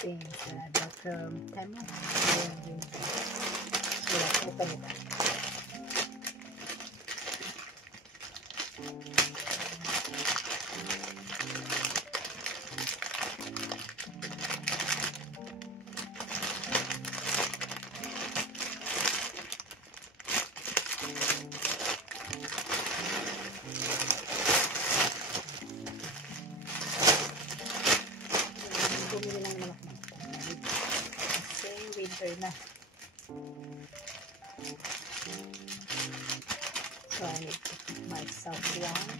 things that I bought from Temu. So let's open it up. Bumili lang naman ako kasi winter na. So I need to put myself one.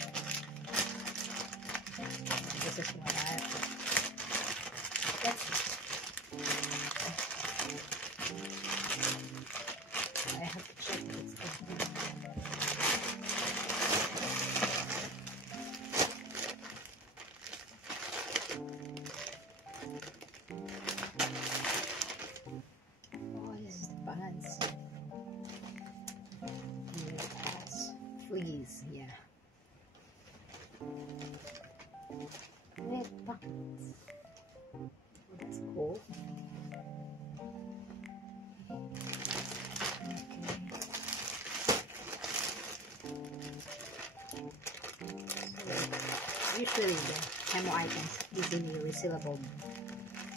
This is what I have. That's it. I have to check if it's open. Fleas, yeah. Red buckets. Oh, that's cool. Okay. Usually the Temu items is in a resealable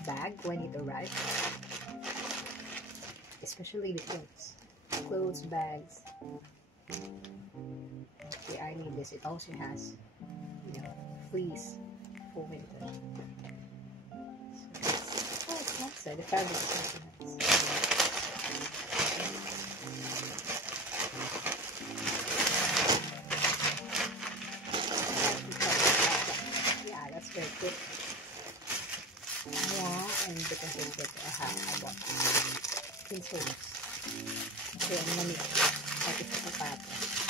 bag when it arrives. Especially the clothes bags. Okay, I need this. It also has, fleece for winter. So it's nice. The fabric is also nice. Yeah, that's very good. Yeah, and because of that, I bought pinsoles. So I'm gonna make it sa sapatos.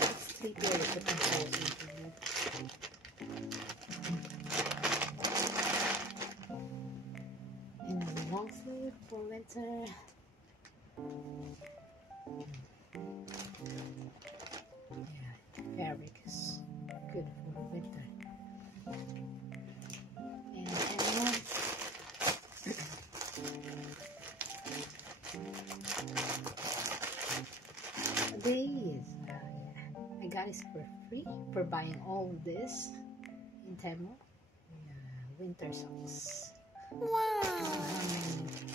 It's 3 pairs of pinsoles into it. And a long sleeve for winter. Yeah, fabric is good for winter. I got it for free for buying all of this in Temu. Winter socks. Wow!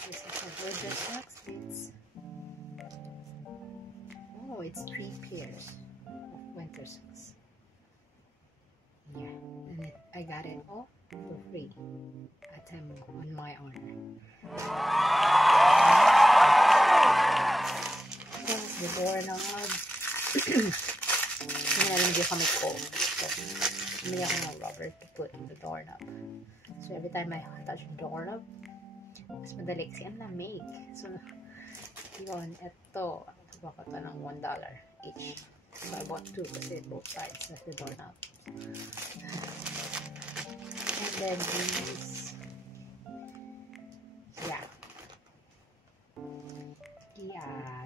This is a winter socks. It's 3 pairs of winter socks. Yeah, and I got it all for free at Temu on my honor. There's the doorknob. Hindi kami cold. So, bumili ako ng rubber to put in the doorknob. So, every time I touch the doorknob, mas madali kasi ang lamig. So, yun, ito. Baka ito ng $1 each. So, I bought 2 kasi both sides of the doorknob. And then these, yeah,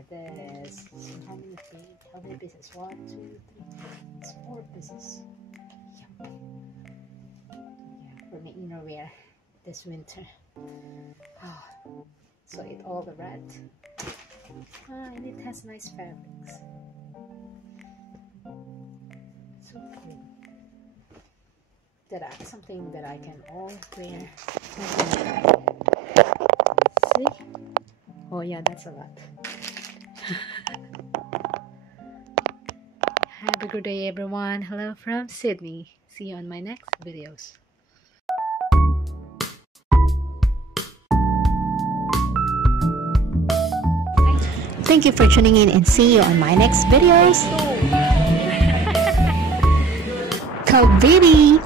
there's how many pieces? 1, 2, 3, it's 4 pieces. Yep. Yeah, for my inner wear this winter. So it all the red. And it has nice fabrics. So cool. That's something that I can all wear. See? Oh yeah, that's a lot. Have a good day, everyone. Hello from Sydney. See you on my next videos. Thank you for tuning in and see you on my next videos. Call baby.